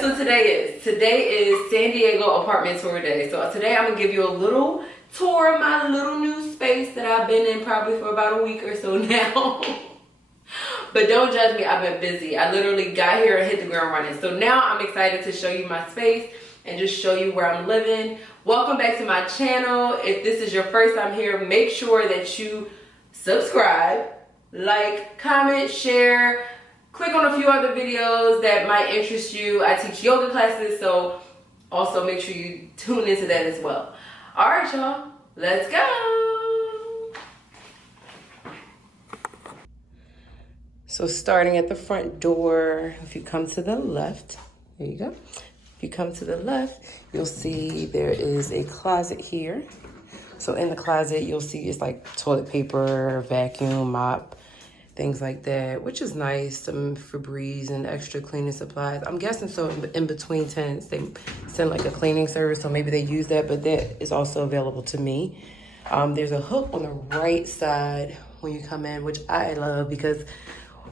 guess what today is? Today is San Diego apartment tour day. So today I'm gonna give you a little tour of my little new space that I've been in probably for about a week or so now. But don't judge me, I've been busy. I literally got here and hit the ground running. So now I'm excited to show you my space and just show you where I'm living. Welcome back to my channel. If this is your first time here, make sure that you subscribe, like, comment, share, click on a few other videos that might interest you. I teach yoga classes, so also make sure you tune into that as well. All right, y'all, let's go. So starting at the front door, if you come to the left, there you go. If you come to the left, you'll see there is a closet here. So in the closet, you'll see it's like toilet paper, vacuum, mop, things like that, which is nice. Some Febreze and extra cleaning supplies. I'm guessing so in between tenants, they send like a cleaning service, so maybe they use that, but that is also available to me. There's a hook on the right side when you come in, which I love because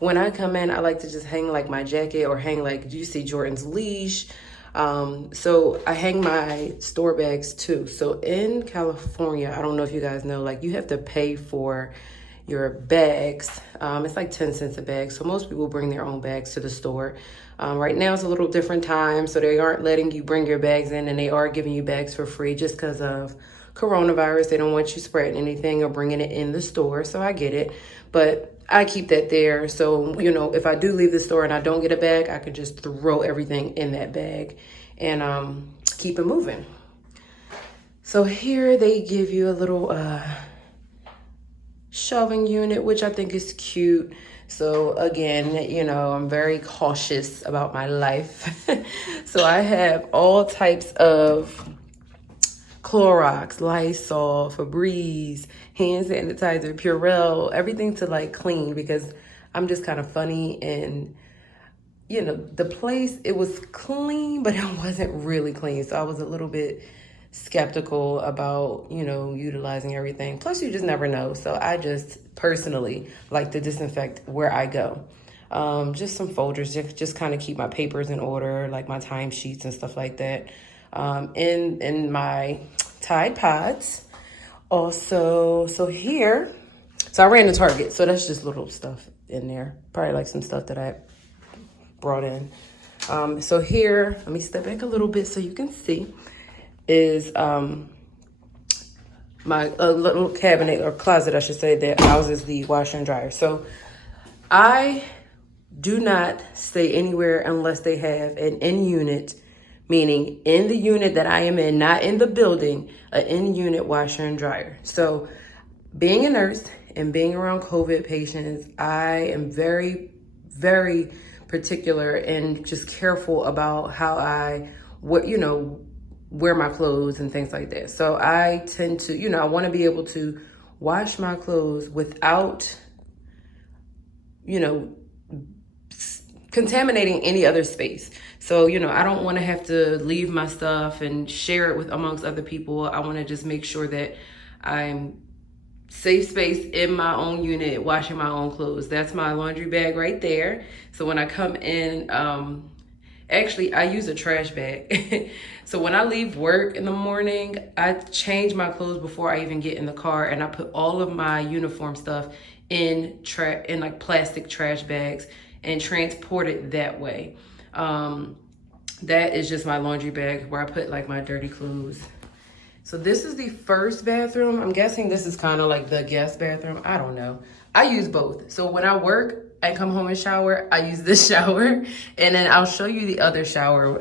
when I come in, I like to just hang like my jacket or hang like, do you see Jordan's leash? So I hang my store bags too. So in California, I don't know if you guys know, like you have to pay for your bags. It's like 10 cents a bag. So most people bring their own bags to the store. Right now it's a little different time. So they aren't letting you bring your bags in, and they are giving you bags for free just because of coronavirus. They don't want you spreading anything or bringing it in the store. So I get it, but I keep that there. So, you know, if I do leave the store and I don't get a bag, I can just throw everything in that bag and keep it moving. So here they give you a little shelving unit, which I think is cute. So again, you know, I'm very cautious about my life. So I have all types of Clorox, Lysol, Febreze, hand sanitizer, Purell, everything to like clean because I'm just kind of funny. And you know, the place, it was clean, but it wasn't really clean. So I was a little bit skeptical about, you know, utilizing everything. Plus you just never know. So I just personally like to disinfect where I go. Just some folders, just kind of keep my papers in order, like my timesheets and stuff like that. In my Tide Pods. Also, so here, so I ran to Target, so that's just little stuff in there. Probably like some stuff that I brought in. So here, let me step back a little bit so you can see, is my little cabinet or closet, I should say, that houses the washer and dryer. So I do not stay anywhere unless they have an in-unit, meaning in the unit that I am in, not in the building, an in-unit washer and dryer. So being a nurse and being around COVID patients, I am very, very particular and just careful about how I, wear my clothes and things like that. So I tend to, I want to be able to wash my clothes without, contaminating any other space. So, I don't want to have to leave my stuff and share it with amongst other people. I want to just make sure that I'm safe space in my own unit, washing my own clothes. That's my laundry bag right there. So when I come in, actually I use a trash bag. So when I leave work in the morning, I change my clothes before I even get in the car, and I put all of my uniform stuff in like plastic trash bags and transport it that way. That is just my laundry bag where I put like my dirty clothes. So this is the first bathroom. I'm guessing this is kind of like the guest bathroom. I don't know. I use both. So when I work and come home and shower, I use this shower. And then I'll show you the other shower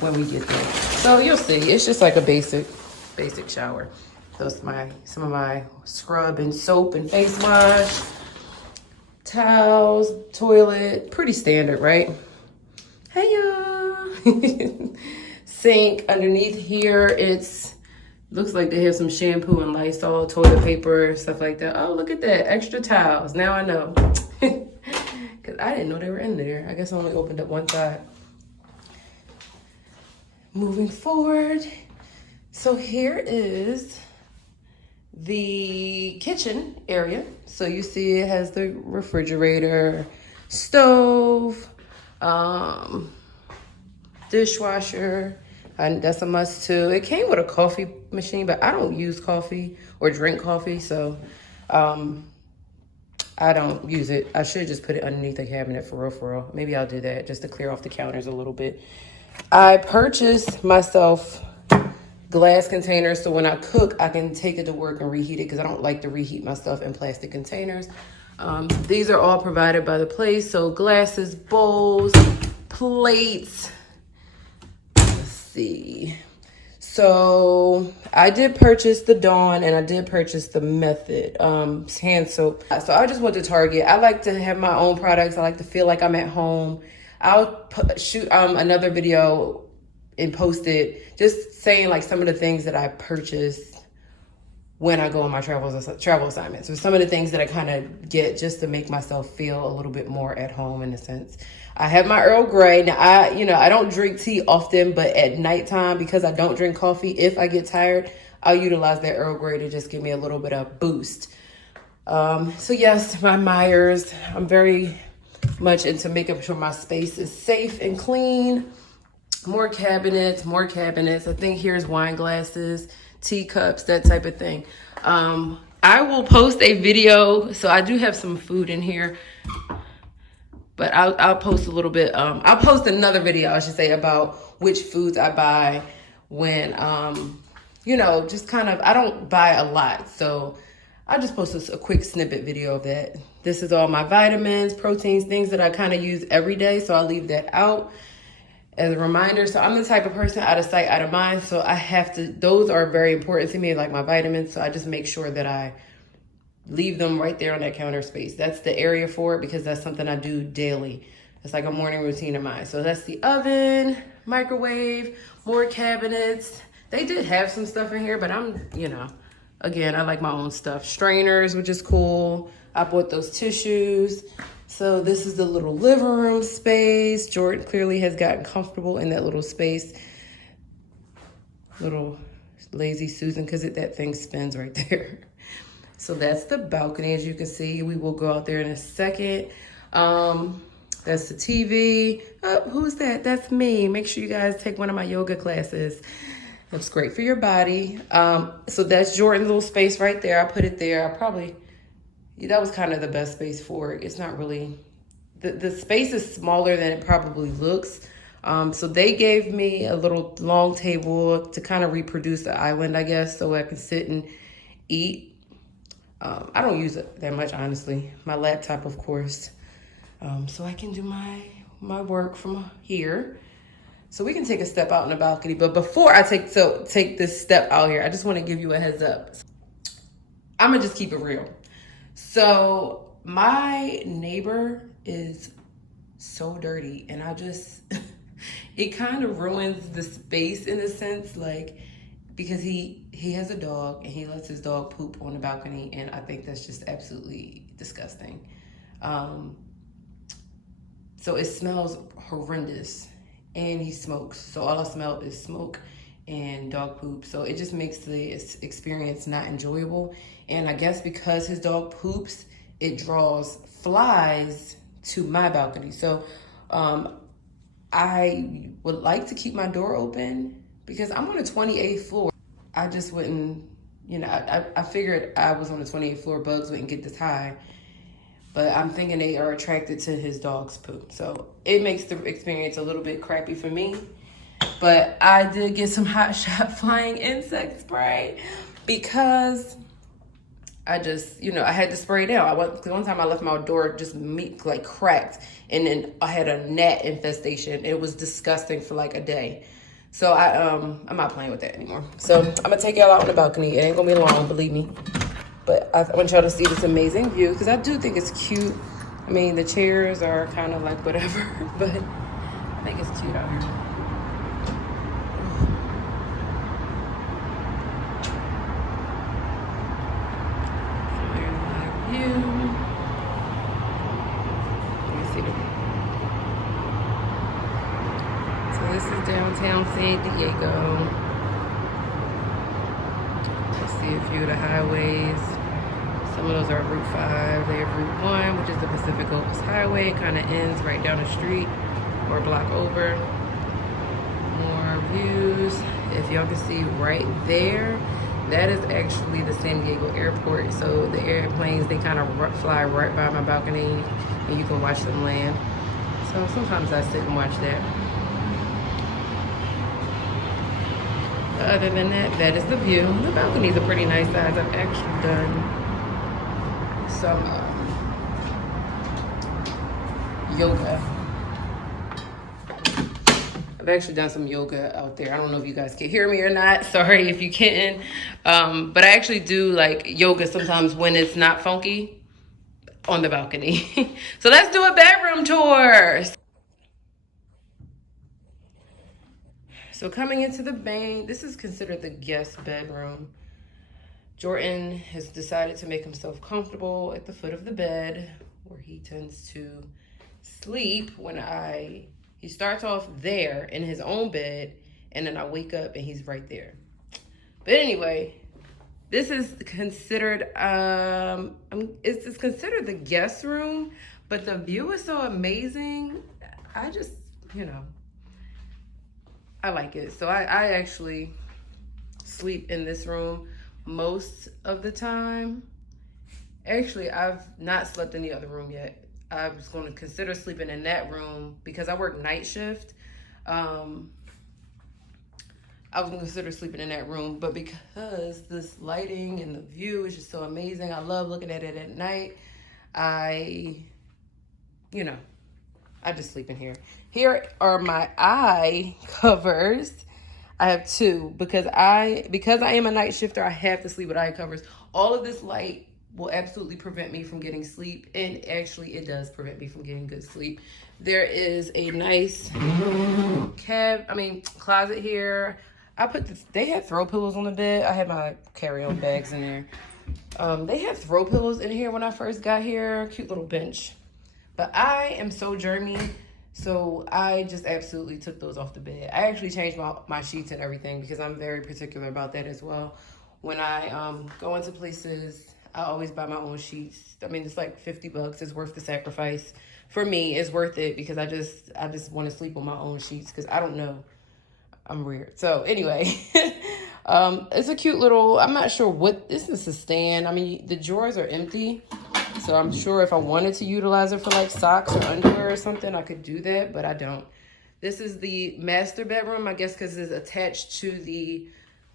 when we get there. So you'll see, it's just like a basic shower. So it's some of my scrub and soap and face wash, towels, toilet, pretty standard, right? Hey y'all. Sink underneath here, looks like they have some shampoo and Lysol, toilet paper, stuff like that. Oh, look at that, extra towels. Now I know. Because I didn't know they were in there. I guess I only opened up one side. Moving forward. So here is the kitchen area. So you see it has the refrigerator, stove, dishwasher, and that's a must too. It came with a coffee machine, but I don't use coffee or drink coffee, so I don't use it. I should just put it underneath the cabinet for real, for real. Maybe I'll do that just to clear off the counters a little bit. I purchased myself glass containers so when I cook, I can take it to work and reheat it because I don't like to reheat my stuff in plastic containers. These are all provided by the place. So glasses, bowls, plates. Let's see. So I did purchase the Dawn and I did purchase the Method hand soap. So I just went to Target. I like to have my own products. I like to feel like I'm at home. I'll shoot another video and post it just saying like some of the things that I purchased when I go on my travel assignments, or some of the things that I kind of get just to make myself feel a little bit more at home in a sense. I have my Earl Grey. Now, I don't drink tea often, but at nighttime, because I don't drink coffee, if I get tired, I'll utilize that Earl Grey to just give me a little bit of boost. So yes, my Myers. I'm very much into making sure my space is safe and clean. More cabinets. I think here's wine glasses, teacups, that type of thing. I will post a video. So I do have some food in here, but I'll post a little bit. I'll post another video, I should say, about which foods I buy when, just kind of, I don't buy a lot. So I just post a quick snippet video of that. This is all my vitamins, proteins, things that I kind of use every day. So I'll leave that out as a reminder. So I'm the type of person, out of sight, out of mind. So I have to, those are very important to me, like my vitamins. So I just make sure that I leave them right there on that counter space. That's the area for it because that's something I do daily. It's like a morning routine of mine. So that's the oven, microwave, more cabinets. They did have some stuff in here, but I'm, again, I like my own stuff. Strainers, which is cool. I bought those tissues. So this is the little living room space. Jordan clearly has gotten comfortable in that little space. Little lazy Susan, because that thing spins right there. So that's the balcony, as you can see. We will go out there in a second. That's the TV. Oh, who's that? That's me. Make sure you guys take one of my yoga classes. That's great for your body. So that's Jordan's little space right there. I put it there. That was kind of the best space for it. It's not really, the space is smaller than it probably looks. So they gave me a little long table to kind of reproduce the island, I guess, so I can sit and eat. I don't use it that much, honestly. My laptop, of course. So I can do my work from here. So we can take a step out on the balcony. But before I take this step out here, I just want to give you a heads up. I'm going to just keep it real. So my neighbor is so dirty, and it kind of ruins the space in a sense, like, because he has a dog and he lets his dog poop on the balcony, and I think that's just absolutely disgusting. So it smells horrendous, and he smokes. So all I smell is smoke and dog poop. So it just makes the experience not enjoyable. And I guess because his dog poops, it draws flies to my balcony. So I would like to keep my door open because I'm on the 28th floor. I just wouldn't, I figured I was on the 28th floor, bugs wouldn't get this high. But I'm thinking they are attracted to his dog's poop. So it makes the experience a little bit crappy for me. But I did get some Hot Shot flying insect spray because I just, I had to spray it down. One time I left my door just cracked, and then I had a gnat infestation. It was disgusting for like a day. So I'm not playing with that anymore. So I'm gonna take y'all out on the balcony. It ain't gonna be long, believe me. But I want y'all to see this amazing view because I do think it's cute. I mean, the chairs are kind of like whatever, but I think it's cute out here. This is downtown San Diego. Let's see a few of the highways. Some of those are Route 5. They have Route 1, which is the Pacific Coast Highway. It kind of ends right down the street or a block over. views. If y'all can see right there, that is actually the San Diego airport. So the airplanes, they kind of fly right by my balcony and you can watch them land. So sometimes I sit and watch that. Other than that, that is the view. The balcony's a pretty nice size. I've actually done some yoga. I've actually done some yoga out there. I don't know if you guys can hear me or not. Sorry if you can. But I actually do like yoga sometimes when it's not funky on the balcony. So let's do a bedroom tour. So coming into the main, this is considered the guest bedroom. Jordan has decided to make himself comfortable at the foot of the bed where he tends to sleep when he starts off there in his own bed and then I wake up and he's right there. But anyway, this is considered, it's considered the guest room, but the view is so amazing. I just, I like it. So I actually sleep in this room most of the time. Actually, I've not slept in the other room yet. I was going to consider sleeping in that room because I work night shift. I was going to consider sleeping in that room, but because this lighting and the view is just so amazing, I love looking at it at night. I just sleep in here. Here are my eye covers. I have two because I am a night shifter, I have to sleep with eye covers. All of this light will absolutely prevent me from getting sleep, and actually it does prevent me from getting good sleep. There is a nice closet here. They had throw pillows on the bed. I had my carry-on bags in there. They had throw pillows in here when I first got here. Cute little bench. But I am so germy, so I just absolutely took those off the bed. I actually changed my sheets and everything because I'm very particular about that as well. When I go into places, I always buy my own sheets. I mean, it's like $50. It's worth the sacrifice. For me, it's worth it because I just want to sleep on my own sheets because I don't know. I'm weird. So anyway, it's a cute little, I'm not sure what, this is a stand. I mean, the drawers are empty. So I'm sure if I wanted to utilize it for like socks or underwear or something, I could do that, but I don't. This is the master bedroom, I guess because it's attached to the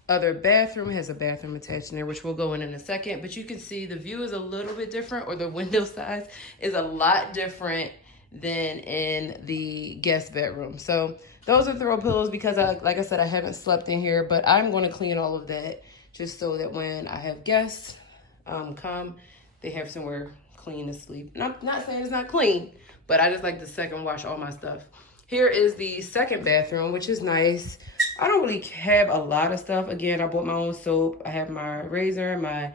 other bathroom. It has a bathroom attached in there, which we'll go in a second. But you can see the view is a little bit different, or the window size is a lot different than in the guest bedroom. So those are throw pillows because, like I said, I haven't slept in here, but I'm going to clean all of that just so that when I have guests come, they have somewhere clean to sleep. And I'm not saying it's not clean, but I just like to second wash all my stuff. Here is the second bathroom, which is nice. I don't really have a lot of stuff. Again, I bought my own soap. I have my razor, my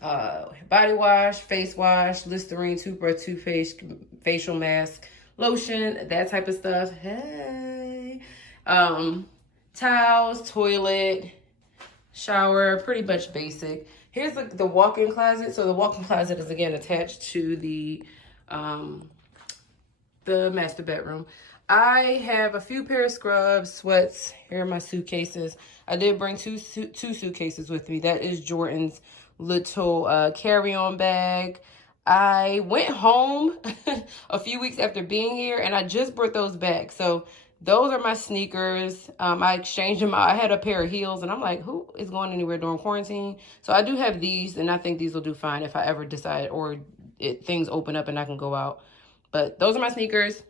body wash, face wash, Listerine, toothbrush, toothpaste, facial mask, lotion, that type of stuff. Hey. Towels, toilet, shower, pretty much basic. Here's the walk-in closet. So the walk-in closet is again attached to the master bedroom. I have a few pair of scrubs, sweats. Here are my suitcases. I did bring two suitcases with me. That is Jordan's little carry-on bag. I went home a few weeks after being here, and I just brought those back. So those are my sneakers. I exchanged them out. I had a pair of heels, and I'm like, who is going anywhere during quarantine? So I do have these, and I think these will do fine if I ever decide or things open up and I can go out. But those are my sneakers.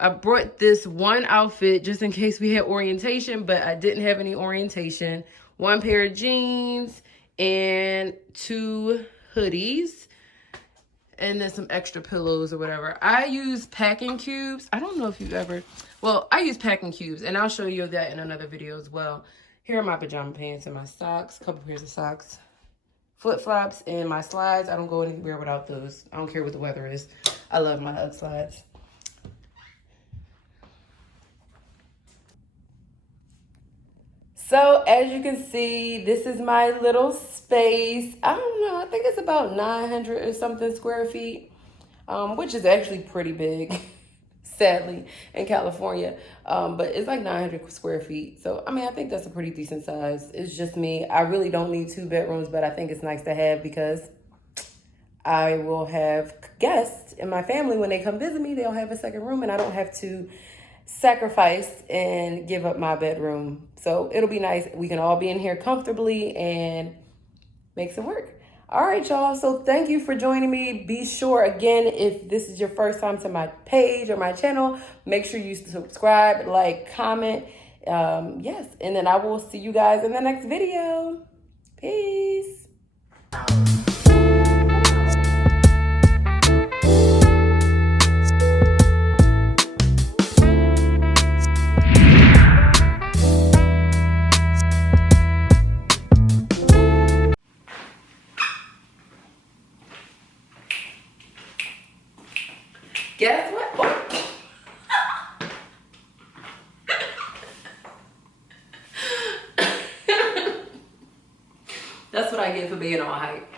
I brought this one outfit just in case we had orientation, but I didn't have any orientation. One pair of jeans and 2 hoodies. And then some extra pillows or whatever. I use packing cubes. I don't know if you've ever... Well, I use packing cubes, and I'll show you that in another video as well. Here are my pajama pants and my socks. A couple pairs of socks. Flip-flops and my slides. I don't go anywhere without those. I don't care what the weather is. I love my UGG slides. So as you can see, this is my little space. I don't know, I think it's about 900 or something square feet, which is actually pretty big. sadly, in California. But it's like 900 square feet. So, I mean, I think that's a pretty decent size. It's just me. I really don't need 2 bedrooms, but I think it's nice to have because I will have guests in my family. When they come visit me, they'll have a second room and I don't have to sacrifice and give up my bedroom. So it'll be nice. We can all be in here comfortably and makes it work. All right, y'all. So thank you for joining me. Be sure, again, if this is your first time to my page or my channel, make sure you subscribe, like, comment. Yes, and then I will see you guys in the next video. Peace. Guess what? That's what I get for being all hype.